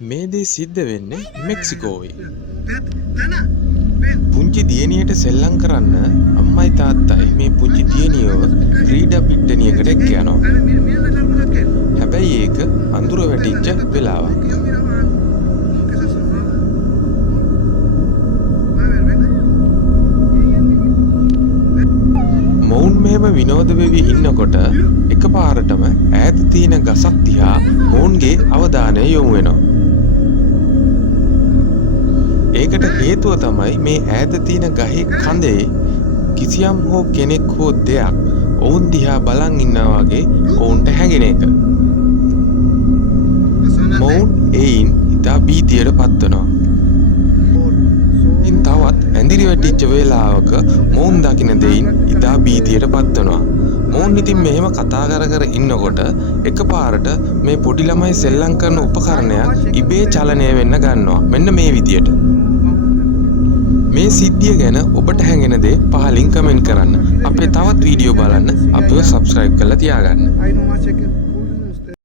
මේ දේ සිද්ධ වෙන්නේ මෙක්සිකෝවේ. පුංචි දියණියට සෙල්ලම් කරන්න අම්මයි තාත්තයි මේ පුංචි දියණියව ක්‍රීඩා පිට්ටනියකට එක්ක යනවා. හැබැයි ඒක අඳුර වැටිච්ච වෙලාවක්. මොවුන් මෙහෙම විනෝද වෙවි ඉන්නකොට එකපාරටම ඈත තියෙන ගසක් දිහා මොවුන්ගේ අවධානය යොමු වෙනවා. ඒකට හේතුව තමයි මේ ඈත තියෙන ගහේ කඳේ කිසියම් හෝ කෙනෙක් හෝ දෙයක් ඔවුන් දිහා බලන් ඉන්නා වගේ ඔවුන්ට හැඟෙන එක. මොවුන් එයින් ඉතා භීතියට පත්වනවා. ඉන් තවත් ඇඳිරි වැටිච්ච වේලාවක මොවුන් දකින දෙයින් ඉතා භීතියට පත්වනවා. මොවුන් ඉතින් මෙහෙම කතා කර ඉන්නකොට එකපාරට මේ පොඩි ළමයි සෙල්ලම් කරන උපකරණයක් ඉබේ චලනය වෙන්න ගන්නවා. මෙන්න මේ විදියට. මේ සිද්ධිය ගැන ඔබට හැඟෙන දේ පහලින් කමෙන්ට් කරන්න. අපේ තවත් වීඩියෝ බලන්න අපිව සබ්ස්ක්‍රයිබ් කරලා තියාගන්න.